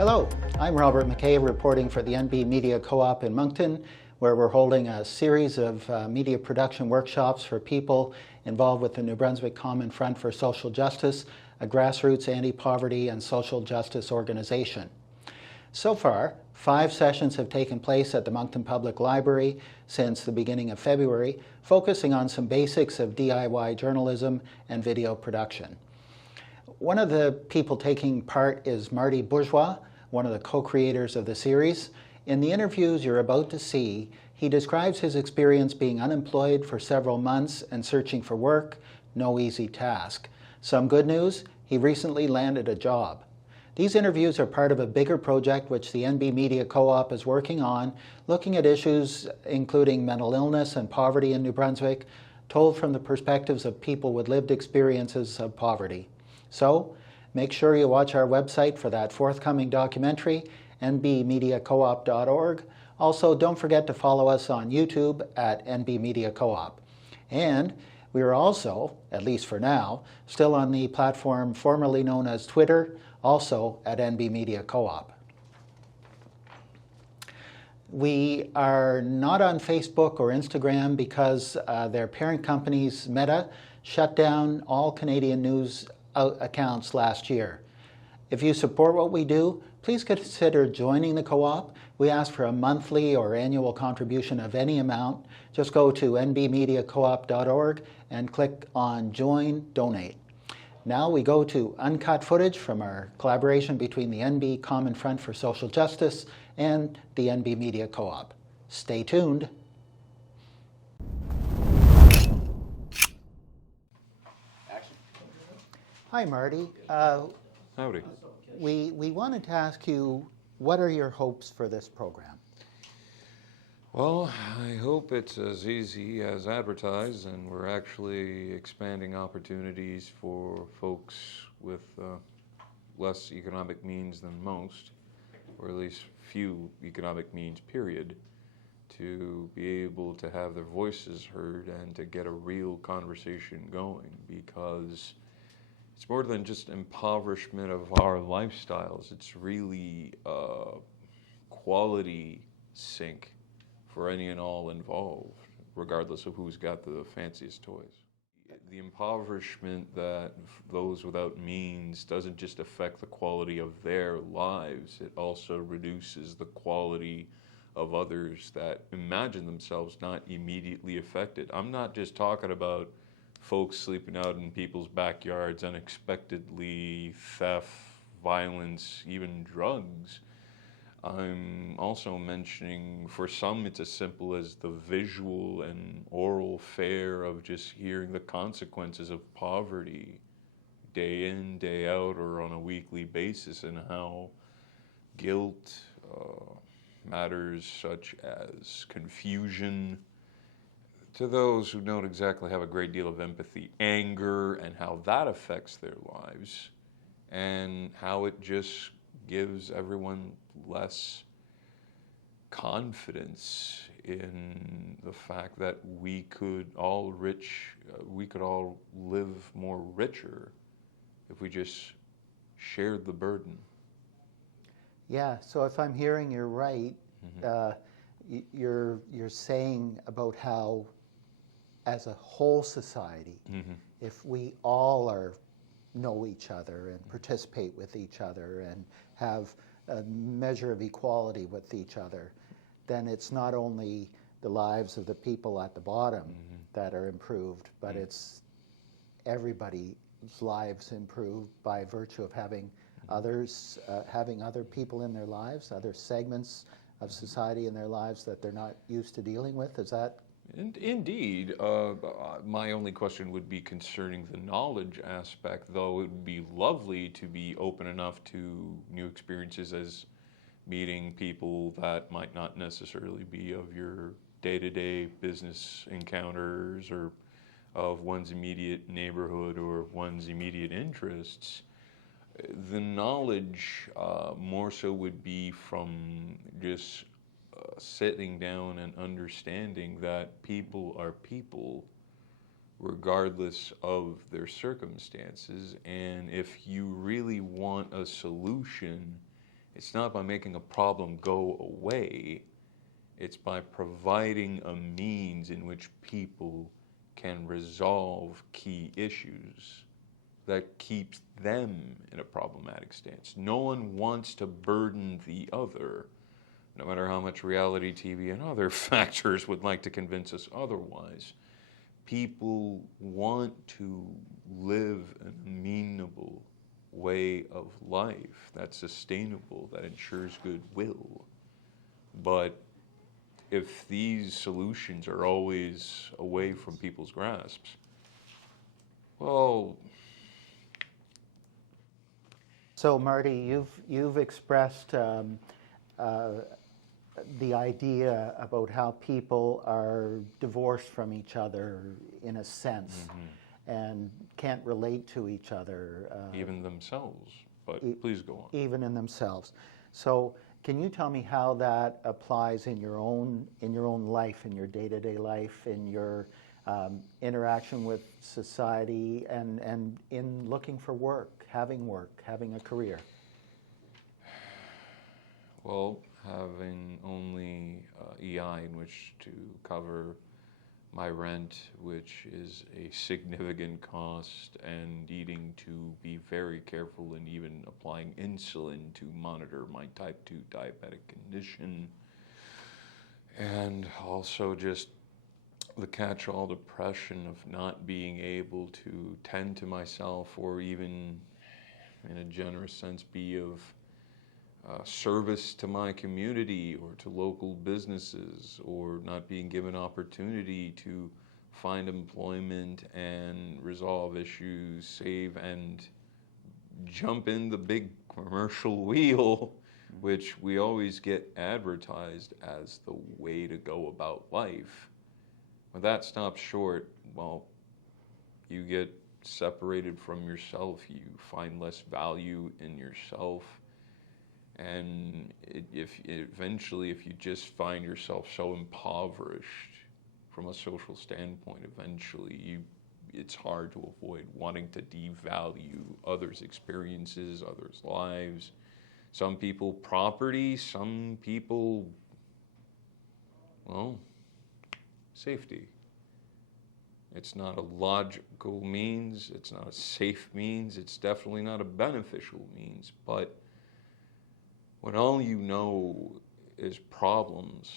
Hello, I'm Robert McKay reporting for the NB Media Co-op in Moncton, where we're holding a series of media production workshops for people involved with the New Brunswick Common Front for Social Justice, a grassroots anti-poverty and social justice organization. So far, 5 sessions have taken place at the Moncton Public Library since the beginning of February, focusing on some basics of DIY journalism and video production. One of the people taking part is Marty Bourgeois, one of the co-creators of the series. In the interviews you're about to see, he describes his experience being unemployed for several months and searching for work, no easy task. Some good news, he recently landed a job. These interviews are part of a bigger project which the NB Media Co-op is working on, looking at issues including mental illness and poverty in New Brunswick, told from the perspectives of people with lived experiences of poverty. So, make sure you watch our website for that forthcoming documentary, nbmediacoop.org. Also, don't forget to follow us on YouTube at NB Media Co-op. And we are also, at least for now, still on the platform formerly known as Twitter, also at NB Media Co-op. We are not on Facebook or Instagram because their parent companies, Meta, shut down all Canadian news accounts last year. If you support what we do, please consider joining the co-op. We ask for a monthly or annual contribution of any amount. Just go to nbmediacoop.org and click on Join Donate. Now we go to uncut footage from our collaboration between the NB Common Front for Social Justice and the NB Media Co-op. Stay tuned. Hi, Marty. Howdy. We wanted to ask you, what are your hopes for this program? Well, I hope it's as easy as advertised, and we're actually expanding opportunities for folks with less economic means than most, or at least few economic means, period, to be able to have their voices heard and to get a real conversation going, because it's more than just impoverishment of our lifestyles. It's really a quality sink for any and all involved, regardless of who's got the fanciest toys. The impoverishment that those without means doesn't just affect the quality of their lives, it also reduces the quality of others that imagine themselves not immediately affected. I'm not just talking about folks sleeping out in people's backyards unexpectedly, theft, violence, even drugs. I'm also mentioning, for some, it's as simple as the visual and oral fare of just hearing the consequences of poverty day in, day out, or on a weekly basis, and how guilt, matters such as confusion, to those who don't exactly have a great deal of empathy, anger, and how that affects their lives, and how it just gives everyone less confidence in the fact that we could all live more richer if we just shared the burden. Yeah, so if I'm hearing you right, you're saying about how, as a whole society, if we all know each other and participate with each other and have a measure of equality with each other, then it's not only the lives of the people at the bottom that are improved, but it's everybody's lives improved by virtue of having others, having other people in their lives, other segments of society in their lives that they're not used to dealing with. Is that? Indeed. My only question would be concerning the knowledge aspect, though it would be lovely to be open enough to new experiences as meeting people that might not necessarily be of your day-to-day business encounters or of one's immediate neighborhood or one's immediate interests. The knowledge more so would be from just sitting down and understanding that people are people regardless of their circumstances, and if you really want a solution, It's not by making a problem go away. It's by providing a means in which people can resolve key issues that keeps them in a problematic stance. No one wants to burden the other, no matter how much reality TV and other factors would like to convince us otherwise. People want to live an amenable way of life that's sustainable, that ensures goodwill. But if these solutions are always away from people's grasps, well... So, Marty, you've expressed the idea about how people are divorced from each other in a sense, and can't relate to each other. Even themselves, but please go on. Even in themselves. So can you tell me how that applies in your own life, in your day-to-day life, in your interaction with society, and in looking for work, having a career? Well, having only EI in which to cover my rent, which is a significant cost, and needing to be very careful and even applying insulin to monitor my type 2 diabetic condition, and also just the catch-all depression of not being able to tend to myself, or even in a generous sense be of service to my community or to local businesses, or not being given opportunity to find employment and resolve issues, save and jump in the big commercial wheel, which we always get advertised as the way to go about life. When that stops short, well, you get separated from yourself, you find less value in yourself. And eventually, if you just find yourself so impoverished from a social standpoint, eventually it's hard to avoid wanting to devalue others' experiences, others' lives. Some people property, some people, well, safety. It's not a logical means, it's not a safe means, it's definitely not a beneficial means, but when all you know is problems,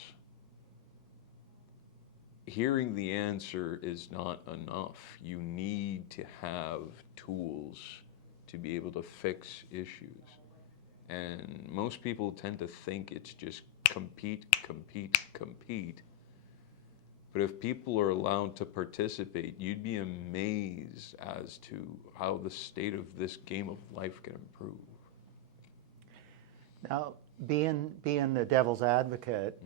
hearing the answer is not enough. You need to have tools to be able to fix issues. And most people tend to think it's just compete, compete, compete. But if people are allowed to participate, you'd be amazed as to how the state of this game of life can improve. Now, being the devil's advocate,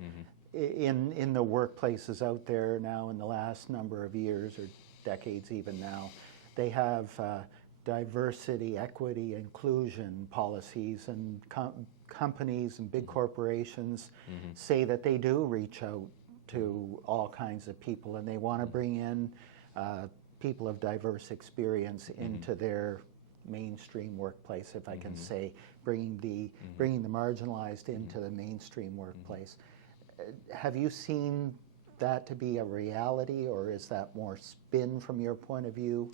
in the workplaces out there now in the last number of years, or decades even now, they have diversity, equity, inclusion policies, and companies and big corporations say that they do reach out to all kinds of people, and they want to bring in people of diverse experience into their mainstream workplace, if I can say, bringing the marginalized into the mainstream workplace. Have you seen that to be a reality, or is that more spin from your point of view?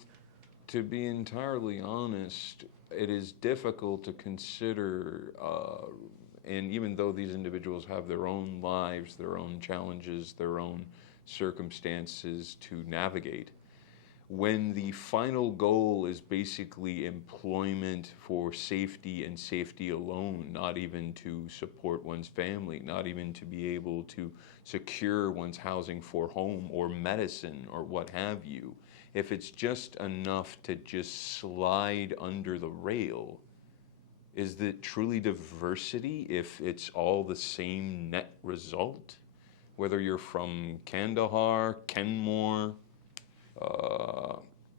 To be entirely honest, it is difficult to consider, and even though these individuals have their own lives, their own challenges, their own circumstances to navigate, when the final goal is basically employment for safety and safety alone, not even to support one's family, not even to be able to secure one's housing for home or medicine or what have you, if it's just enough to just slide under the rail, is it truly diversity if it's all the same net result? Whether you're from Kandahar, Kenmore,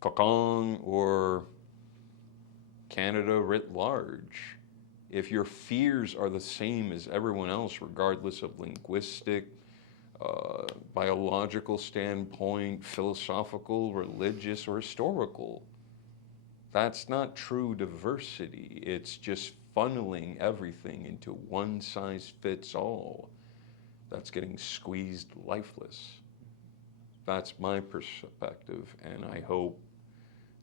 Kokong, or Canada writ large, if your fears are the same as everyone else, regardless of linguistic, biological standpoint, philosophical, religious, or historical, that's not true diversity. It's just funneling everything into one size fits all, that's getting squeezed lifeless. That's my perspective, and I hope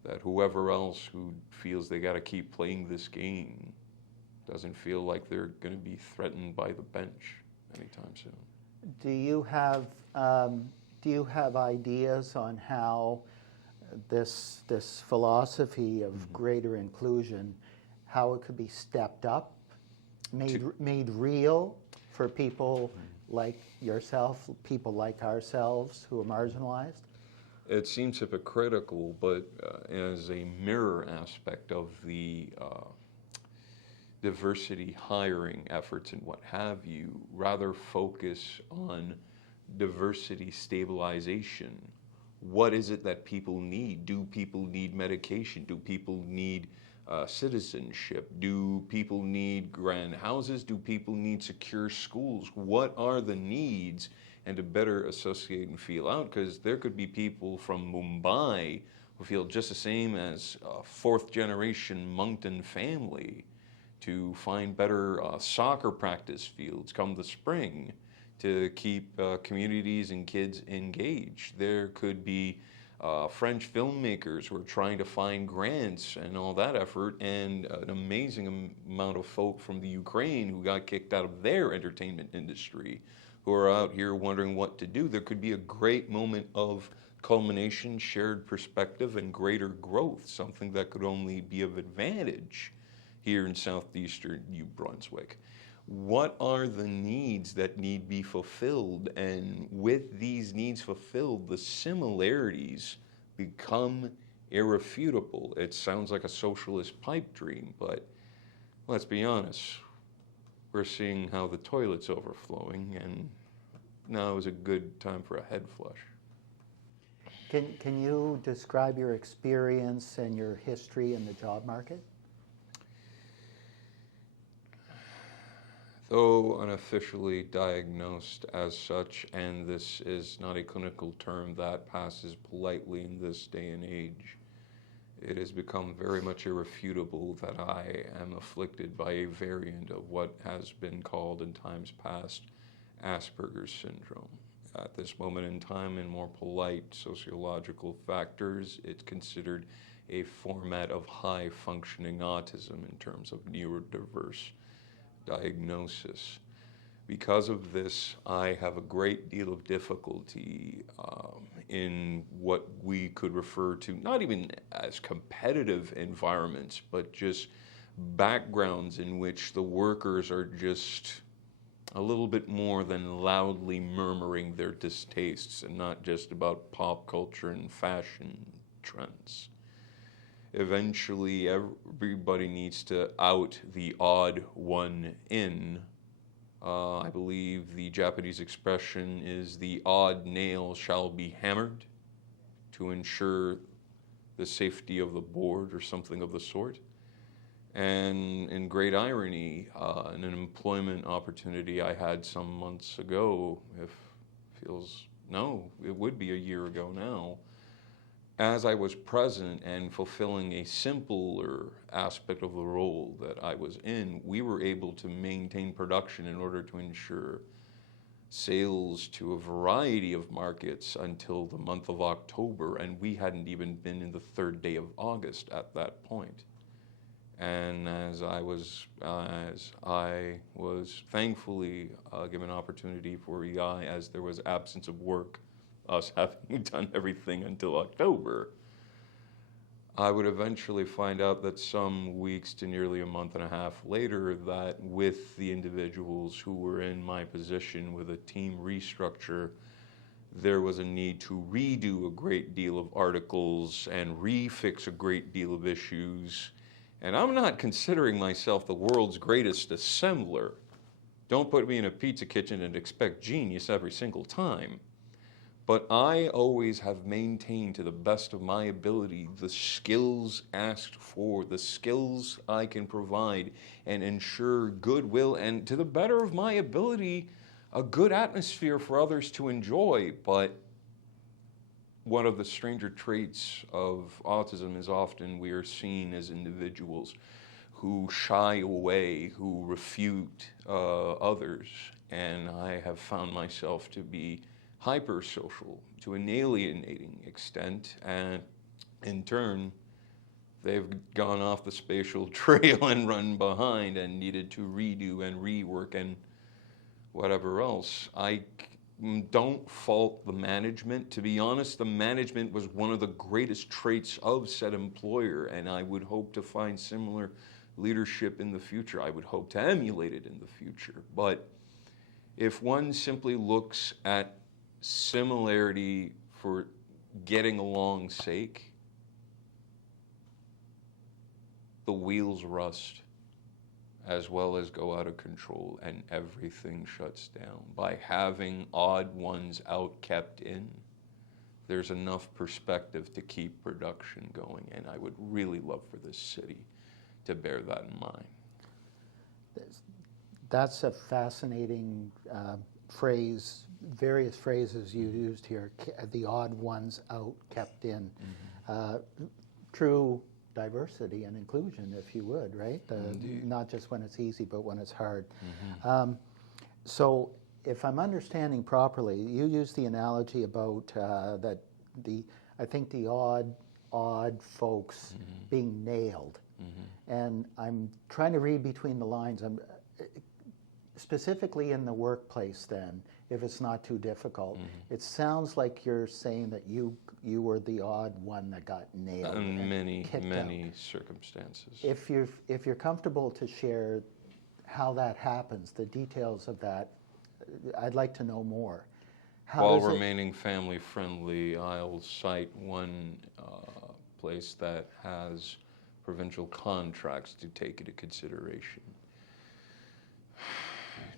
that whoever else who feels they got to keep playing this game doesn't feel like they're going to be threatened by the bench anytime soon. Do you have ideas on how this philosophy of greater inclusion, how it could be stepped up, made real for people like yourself, people like ourselves who are marginalized? It seems hypocritical, but as a mirror aspect of the diversity hiring efforts and what have you, rather focus on diversity stabilization. What is it that people need? Do people need medication? Do people need citizenship? Do people need grand houses? Do people need secure schools? What are the needs? And to better associate and feel out, because there could be people from Mumbai who feel just the same as a fourth generation Moncton family, to find better soccer practice fields come the spring to keep communities and kids engaged. There could be French filmmakers who are trying to find grants and all that effort, and an amazing amount of folk from the Ukraine who got kicked out of their entertainment industry, who are out here wondering what to do. There could be a great moment of culmination, shared perspective, and greater growth, something that could only be of advantage here in southeastern New Brunswick. What are the needs that need be fulfilled? And with these needs fulfilled, the similarities become irrefutable. It sounds like a socialist pipe dream, but let's be honest. We're seeing how the toilet's overflowing, and now is a good time for a head flush. Can you describe your experience and your history in the job market? Though unofficially diagnosed as such, and this is not a clinical term that passes politely in this day and age, it has become very much irrefutable that I am afflicted by a variant of what has been called in times past Asperger's syndrome. At this moment in time, in more polite sociological factors, it's considered a format of high-functioning autism in terms of neurodiverse diagnosis. Because of this, I have a great deal of difficulty in what we could refer to, not even as competitive environments, but just backgrounds in which the workers are just a little bit more than loudly murmuring their distastes, and not just about pop culture and fashion trends. Eventually, everybody needs to out the odd one in. I believe the Japanese expression is the odd nail shall be hammered to ensure the safety of the board, or something of the sort. And in great irony, an employment opportunity I had some months ago, it would be a year ago now, as I was present and fulfilling a simpler aspect of the role that I was in, we were able to maintain production in order to ensure sales to a variety of markets until the month of October, and we hadn't even been in the third day of August at that point. And as I was thankfully given opportunity for EI, as there was absence of work, us having done everything until October, I would eventually find out that some weeks to nearly a month and a half later, that with the individuals who were in my position with a team restructure, there was a need to redo a great deal of articles and refix a great deal of issues. And I'm not considering myself the world's greatest assembler. Don't put me in a pizza kitchen and expect genius every single time. But I always have maintained, to the best of my ability, the skills asked for, the skills I can provide and ensure goodwill, and to the better of my ability, a good atmosphere for others to enjoy. But one of the stranger traits of autism is often we are seen as individuals who shy away, who refute others, and I have found myself to be hypersocial to an alienating extent, and in turn, they've gone off the spatial trail and run behind and needed to redo and rework and whatever else. I don't fault the management. To be honest, the management was one of the greatest traits of said employer, and I would hope to find similar leadership in the future. I would hope to emulate it in the future. But if one simply looks at similarity for getting along's sake, the wheels rust as well as go out of control and everything shuts down. By having odd ones out kept in, there's enough perspective to keep production going, and I would really love for this city to bear that in mind. That's a fascinating phrase, various phrases you used here, the odd ones out kept in. True diversity and inclusion, if you would, right? Not just when it's easy, but when it's hard. So if I'm understanding properly, you used the analogy about that I think the odd folks being nailed. And I'm trying to read between the lines. I'm specifically in the workplace then, if it's not too difficult. It sounds like you're saying that you were the odd one that got nailed. In many out. circumstances. If you're comfortable to share how that happens, the details of that, I'd like to know more. While remaining family friendly, I'll cite one place that has provincial contracts to take into consideration.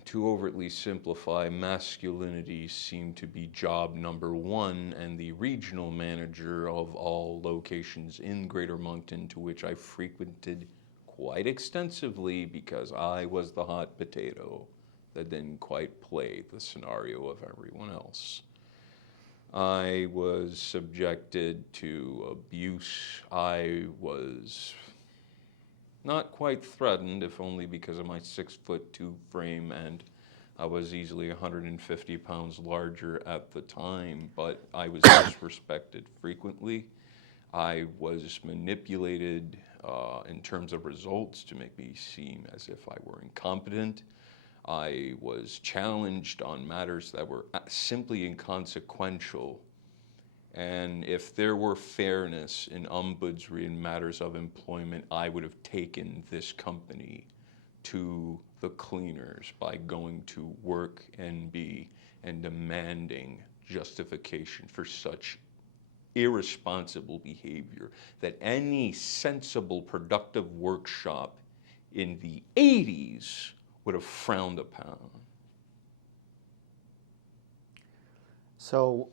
To overtly simplify, masculinity seemed to be job number one, and the regional manager of all locations in Greater Moncton, to which I frequented quite extensively because I was the hot potato that didn't quite play the scenario of everyone else. I was subjected to abuse. I was not quite threatened, if only because of my 6'2" frame, and I was easily 150 pounds larger at the time, but I was disrespected frequently. I was manipulated in terms of results to make me seem as if I were incompetent. I was challenged on matters that were simply inconsequential. And if there were fairness in ombudsry in matters of employment, I would have taken this company to the cleaners by going to work NB and demanding justification for such irresponsible behavior that any sensible, productive workshop in the 80s would have frowned upon. So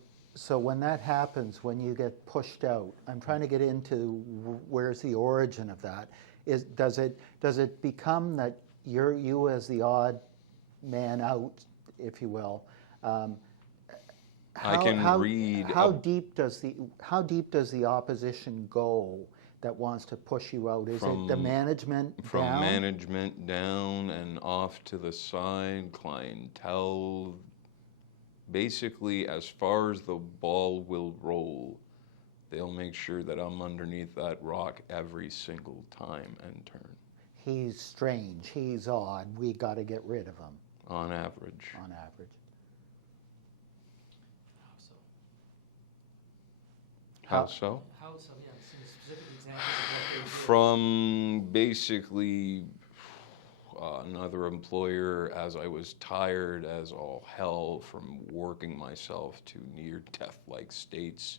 when that happens, when you get pushed out, I'm trying to get into where's the origin of that. Does it become that you as the odd man out, if you will? How deep does the opposition go that wants to push you out? Is it the management down? From management down and off to the side, clientele. Basically, as far as the ball will roll, they'll make sure that I'm underneath that rock every single time and turn. He's strange, he's odd, we got to get rid of him. On average. On average. How so? How so, yeah, some specific examples of what they do. From basically another employer, as I was tired as all hell from working myself to near death-like states,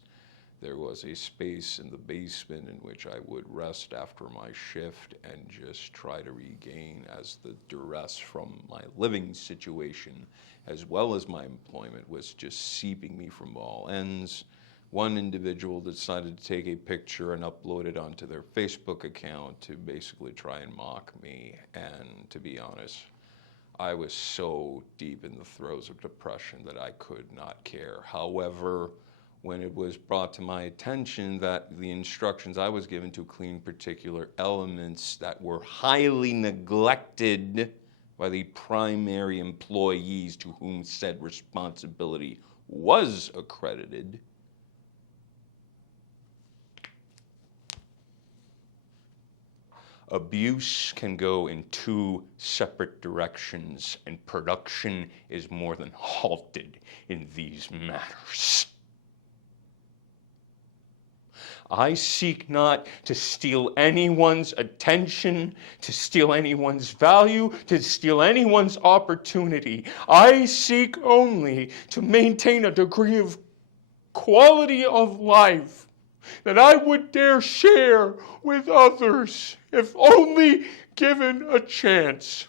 there was a space in the basement in which I would rest after my shift and just try to regain, as the duress from my living situation as well as my employment was just seeping me from all ends. One individual decided to take a picture and upload it onto their Facebook account to basically try and mock me. And to be honest, I was so deep in the throes of depression that I could not care. However, when it was brought to my attention that the instructions I was given to clean particular elements that were highly neglected by the primary employees to whom said responsibility was accredited. Abuse can go in two separate directions, and production is more than halted in these matters. I seek not to steal anyone's attention, to steal anyone's value, to steal anyone's opportunity. I seek only to maintain a degree of quality of life that I would dare share with others, if only given a chance.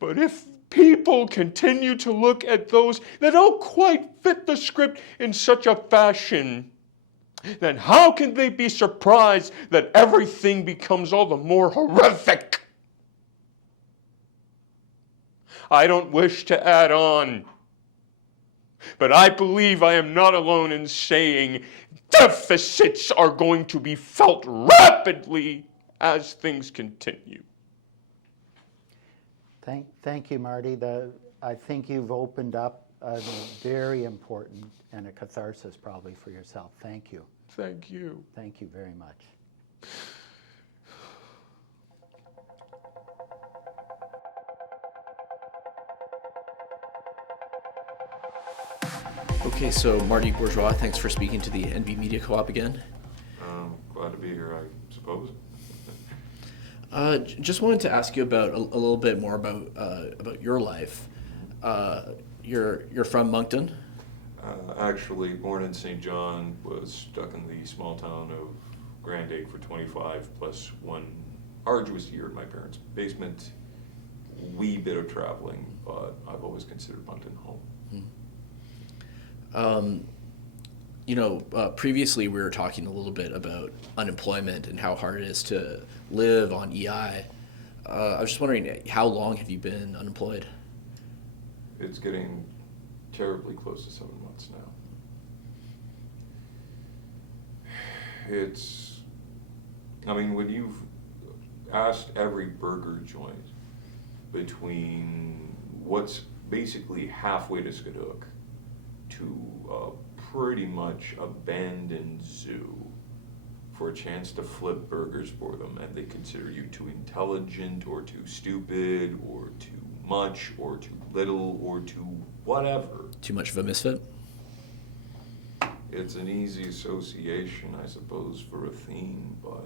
But if people continue to look at those that don't quite fit the script in such a fashion, then how can they be surprised that everything becomes all the more horrific? I don't wish to add on, but I believe I am not alone in saying deficits are going to be felt rapidly as things continue. Thank you, Marty. I think you've opened up a very important and a catharsis probably for yourself. Thank you. Thank you. Thank you very much. Okay, so Marty Bourgeois, thanks for speaking to the NB Media Co-op again. Glad to be here, I suppose. Just wanted to ask you about a little bit more about your life. You're from Moncton? Actually, born in St. John, was stuck in the small town of Grand Egg for 25 plus one arduous year in my parents' basement. Wee bit of traveling, but I've always considered Moncton home. Previously we were talking a little bit about unemployment and how hard it is to live on EI. I was just wondering, how long have you been unemployed? It's getting terribly close to 7 months now. When you've asked every burger joint between what's basically halfway to Scoudouc to a pretty much abandoned zoo for a chance to flip burgers for them, and they consider you too intelligent or too stupid or too much or too little or too whatever. Too much of a misfit? It's an easy association, I suppose, for a theme, but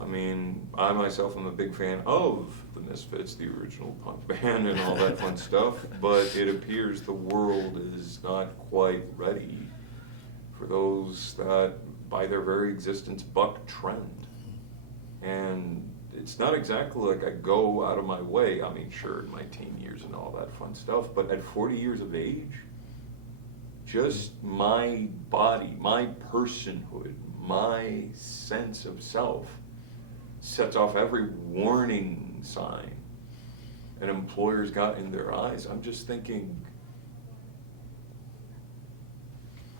I myself am a big fan of the Misfits, the original punk band and all that fun stuff, but it appears the world is not quite ready for those that, by their very existence, buck trend. And it's not exactly like I go out of my way. Sure, in my teen years and all that fun stuff, but at 40 years of age, just my body, my personhood, my sense of self sets off every warning sign an employer's got in their eyes. I'm just thinking,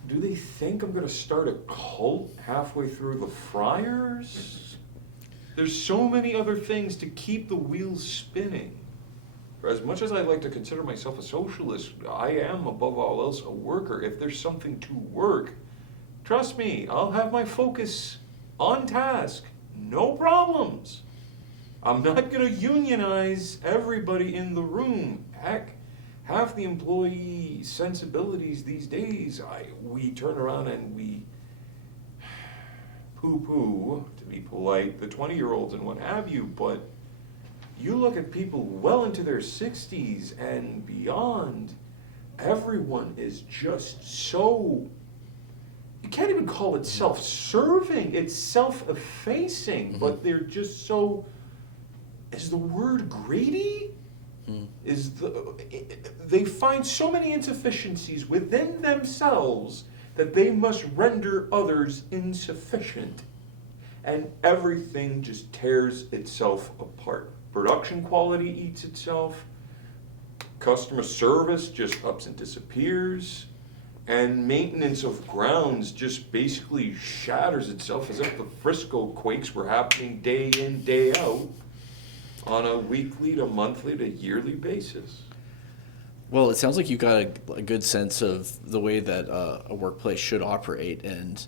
do they think I'm going to start a cult halfway through the Friars? There's so many other things to keep the wheels spinning. For as much as I like to consider myself a socialist, I am, above all else, a worker. If there's something to work, trust me, I'll have my focus on task. No problems. I'm not going to unionize everybody in the room. Heck, half the employee sensibilities these days, we turn around and we poo-poo, to be polite, the 20-year-olds and what have you, but you look at people well into their 60s and beyond, everyone is just so, you can't even call it self-serving, it's self-effacing, but they're just so, is the word greedy? They find so many insufficiencies within themselves that they must render others insufficient. And everything just tears itself apart. Production quality eats itself. Customer service just ups and disappears. and maintenance of grounds just basically shatters itself as if the Frisco quakes were happening day in, day out on a weekly to monthly to yearly basis. Well, it sounds like you've got a good sense of the way that a workplace should operate, and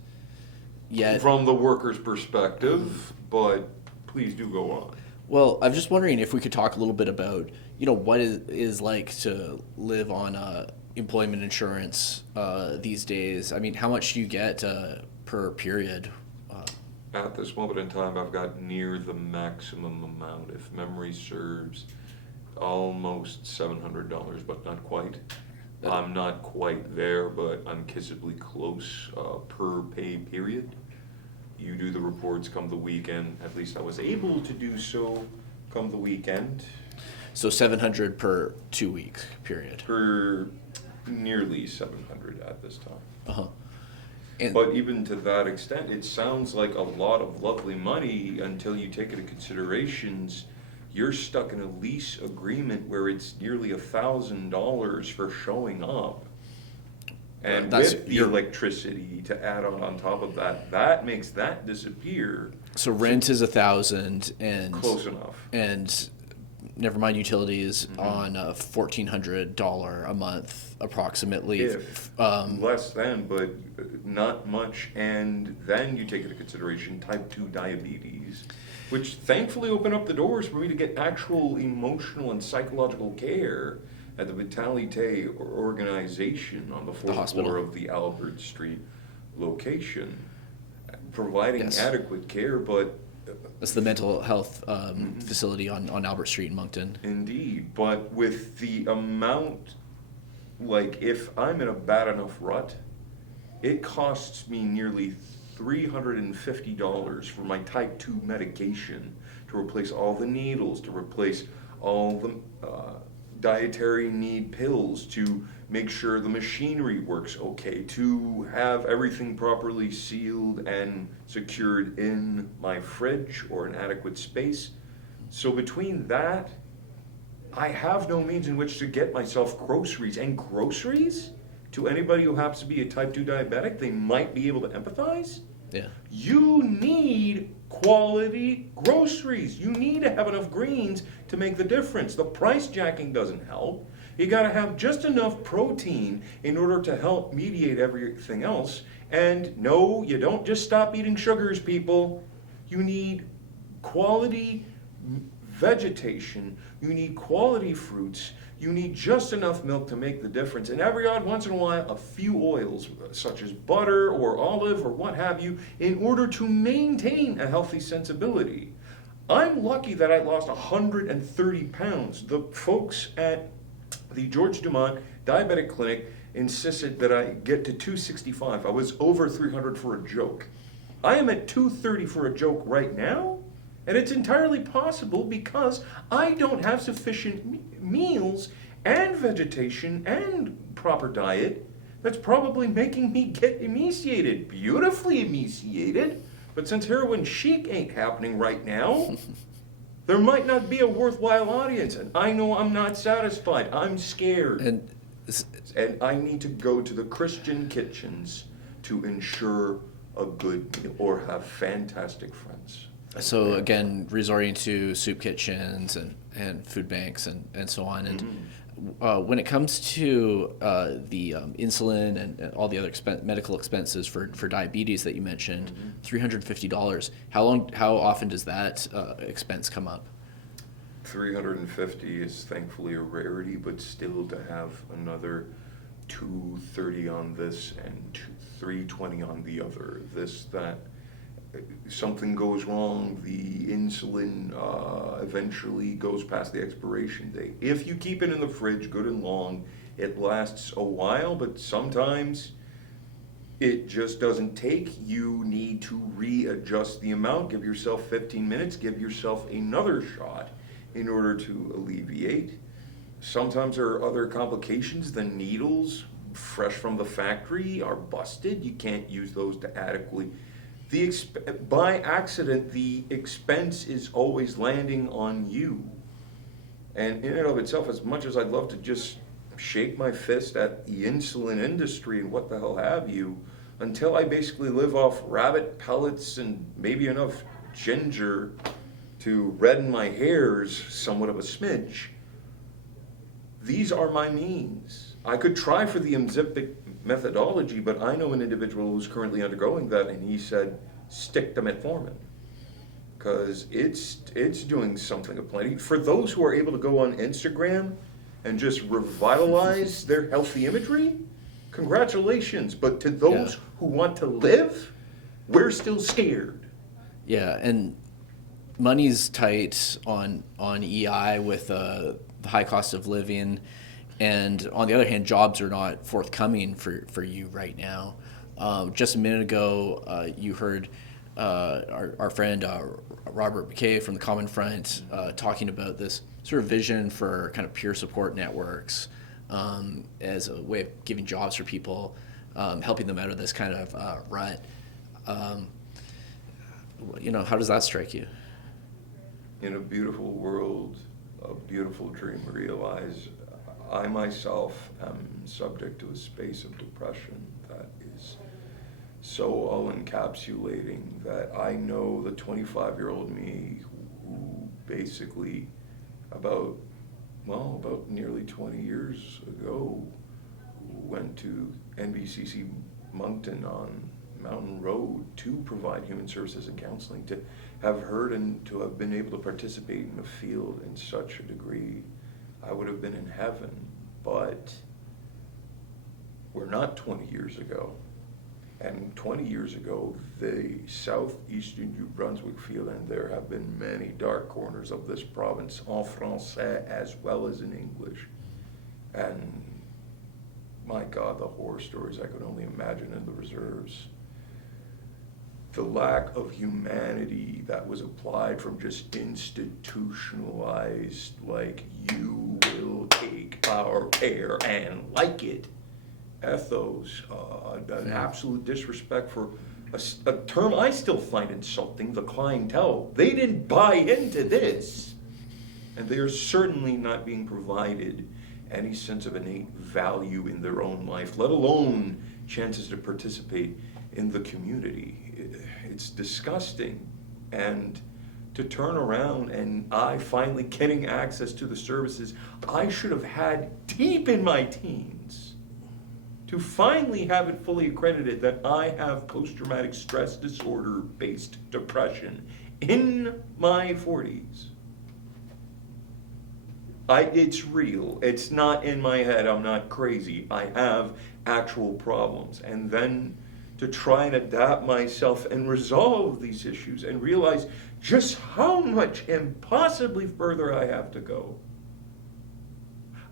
yet... From the worker's perspective, but please do go on. Well, I'm just wondering if we could talk a little bit about, what it is like to live on employment insurance these days. I mean, how much do you get per period? At this moment in time, I've got near the maximum amount, if memory serves, almost $700, but not quite. I'm not quite there, but I'm kissably close per pay period. You do the reports come the weekend. At least I was able to do so come the weekend. So 700 per 2 weeks period. Per nearly 700 at this time. Uh-huh. But even to that extent, it sounds like a lot of lovely money until you take into considerations you're stuck in a lease agreement where it's nearly $1,000 for showing up. And with the electricity to add on top of that, that makes that disappear. So rent is $1,000 and close enough. And never mind utilities on $1,400 a month approximately. If less than, but not much. And then you take into consideration type 2 diabetes, which thankfully opened up the doors for me to get actual emotional and psychological care at the Vitalite organization on the fourth floor of the Albert Street location, providing adequate care, but... That's the mental health facility on Albert Street in Moncton. Indeed, but with the amount, like if I'm in a bad enough rut, it costs me nearly $350 for my type 2 medication to replace all the needles, to replace all the dietary need pills, to make sure the machinery works okay, to have everything properly sealed and secured in my fridge or an adequate space. So between that, I have no means in which to get myself groceries. And groceries, to anybody who happens to be a type 2 diabetic, they might be able to empathize. Yeah. You need quality groceries. You need to have enough greens to make the difference. The price jacking doesn't help. You got to have just enough protein in order to help mediate everything else. And no, you don't just stop eating sugars, people. You need quality vegetation. You need quality fruits. You need just enough milk to make the difference. And every odd once in a while, a few oils, such as butter or olive or what have you, in order to maintain a healthy sensibility. I'm lucky that I lost 130 pounds. The folks at the George Dumont Diabetic Clinic insisted that I get to 265. I was over 300 for a joke. I am at 230 for a joke right now, and it's entirely possible because I don't have sufficient meals and vegetation and proper diet that's probably making me get emaciated, beautifully emaciated. But since heroin chic ain't happening right now, there might not be a worthwhile audience, and I know I'm not satisfied. I'm scared. And I need to go to the Christian kitchens to ensure a good meal or have fantastic friends. So again, resorting to soup kitchens and food banks and so on. And when it comes to the insulin and all the other medical expenses for diabetes that you mentioned, $350. How often does that expense come up? $350 is thankfully a rarity, but still to have another $230 on this and $320 on the other, that. Something goes wrong, the insulin eventually goes past the expiration date. If you keep it in the fridge good and long, it lasts a while, but sometimes it just doesn't take. You need to readjust the amount, give yourself 15 minutes, give yourself another shot in order to alleviate. Sometimes there are other complications. The needles, fresh from the factory, are busted. You can't use those to adequately... by accident, the expense is always landing on you. And in and of itself, as much as I'd love to just shake my fist at the insulin industry and what the hell have you, until I basically live off rabbit pellets and maybe enough ginger to redden my hairs somewhat of a smidge. These are my means. I could try for the Mzipic methodology, but I know an individual who's currently undergoing that, and he said, stick to metformin. Because it's doing something aplenty. For those who are able to go on Instagram and just revitalize their healthy imagery, congratulations. But to those who want to live, we're still scared. Yeah, and money's tight on EI with the high cost of living, and on the other hand, jobs are not forthcoming for you right now. Just a minute ago, you heard our friend Robert McKay from the Common Front talking about this sort of vision for kind of peer support networks as a way of giving jobs for people, helping them out of this kind of rut. How does that strike you? In a beautiful world, a beautiful dream realized, I myself am subject to a space of depression that is so all-encapsulating that I know the 25-year-old me who basically about nearly 20 years ago went to NBCC Moncton on Mountain Road to provide human services and counseling, to have heard and to have been able to participate in the field in such a degree, I would have been in heaven. But we're not 20 years ago. And 20 years ago, the southeastern New Brunswick field, and there have been many dark corners of this province, en français as well as in English. And my God, the horror stories I could only imagine in the reserves. The lack of humanity that was applied from just institutionalized, like, you will take our care and like it, ethos, an absolute disrespect for a term I still find insulting, the clientele. They didn't buy into this. And they are certainly not being provided any sense of innate value in their own life, let alone chances to participate in the community. It's disgusting. And to turn around and I finally getting access to the services I should have had deep in my teens, to finally have it fully accredited that I have post-traumatic stress disorder-based depression in my 40s. It's real. It's not in my head. I'm not crazy. I have actual problems. And then to try and adapt myself and resolve these issues and realize just how much impossibly further I have to go.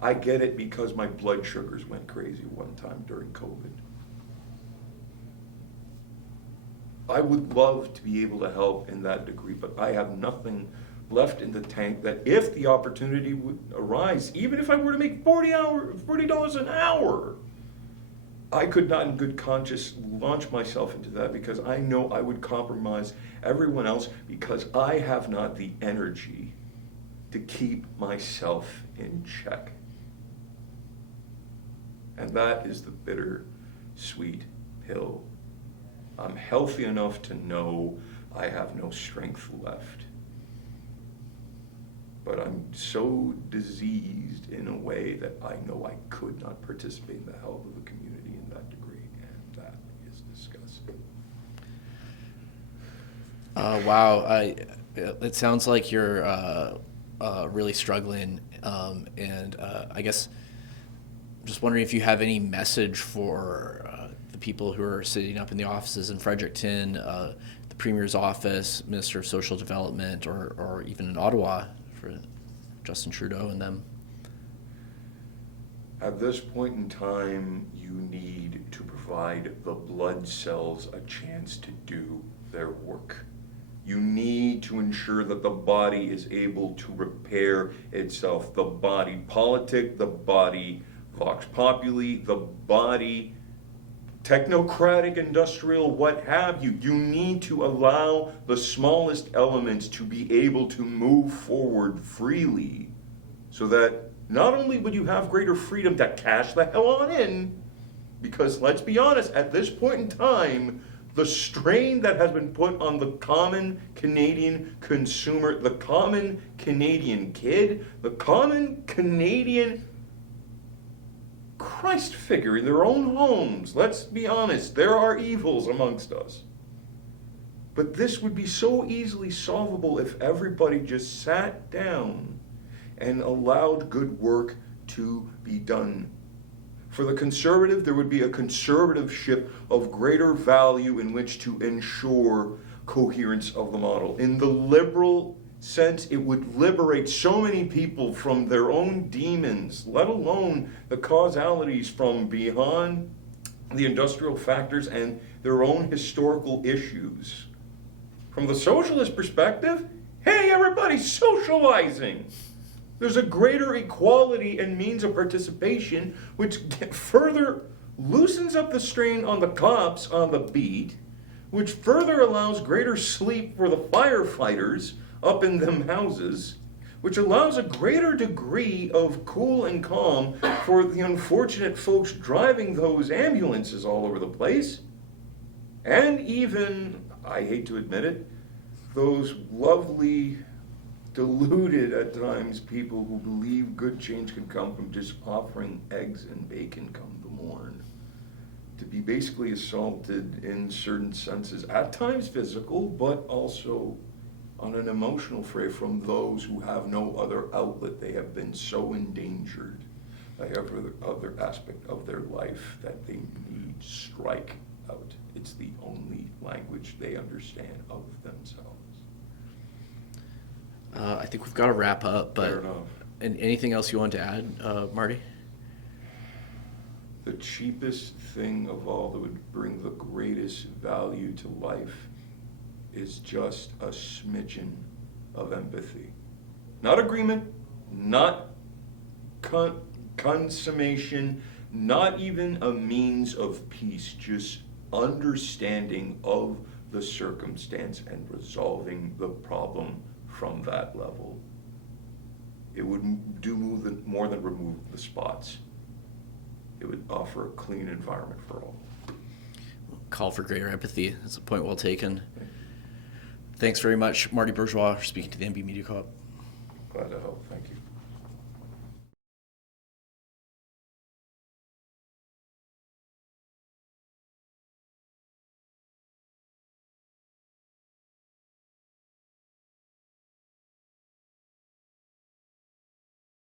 I get it because my blood sugars went crazy one time during COVID. I would love to be able to help in that degree, but I have nothing left in the tank that if the opportunity would arise, even if I were to make $40 an hour, I could not in good conscience launch myself into that because I know I would compromise everyone else because I have not the energy to keep myself in check. And that is the bitter, sweet pill. I'm healthy enough to know I have no strength left. But I'm so diseased in a way that I know I could not participate in the health of the community in that degree, and that is disgusting. Wow, it sounds like you're really struggling, and I guess I'm just wondering if you have any message for the people who are sitting up in the offices in Fredericton, the Premier's office, Minister of Social Development, or even in Ottawa for Justin Trudeau and them. At this point in time, you need to provide the blood cells a chance to do their work. You need to ensure that the body is able to repair itself. The body politic, the body vox populi, the body technocratic, industrial, what have you. You need to allow the smallest elements to be able to move forward freely so that not only would you have greater freedom to cash the hell on in, because let's be honest, at this point in time, the strain that has been put on the common Canadian consumer, the common Canadian kid, the common Canadian Christ figure in their own homes. Let's be honest, there are evils amongst us. But this would be so easily solvable if everybody just sat down and allowed good work to be done. For the conservative, there would be a conservativeship of greater value in which to ensure coherence of the model. In the liberal sense, it would liberate so many people from their own demons, let alone the causalities from beyond the industrial factors and their own historical issues. From the socialist perspective, hey, everybody's socializing. There's a greater equality and means of participation, which further loosens up the strain on the cops on the beat, which further allows greater sleep for the firefighters up in them houses, which allows a greater degree of cool and calm for the unfortunate folks driving those ambulances all over the place, and even, I hate to admit it, those lovely, deluded at times people who believe good change can come from just offering eggs and bacon come the morn, to be basically assaulted in certain senses, at times physical, but also on an emotional fray from those who have no other outlet. They have been so endangered by every other aspect of their life that they need strike out. It's the only language they understand of themselves. I think we've got to wrap up, but Fair enough. And anything else you want to add, Marty? The cheapest thing of all that would bring the greatest value to life is just a smidgen of empathy. Not agreement, not consummation, not even a means of peace, just understanding of the circumstance and resolving the problem from that level. It would do more than remove the spots. It would offer a clean environment for all. Call for greater empathy. That's a point well taken. Thanks very much, Marty Bourgeois, for speaking to the NB Media Co-op.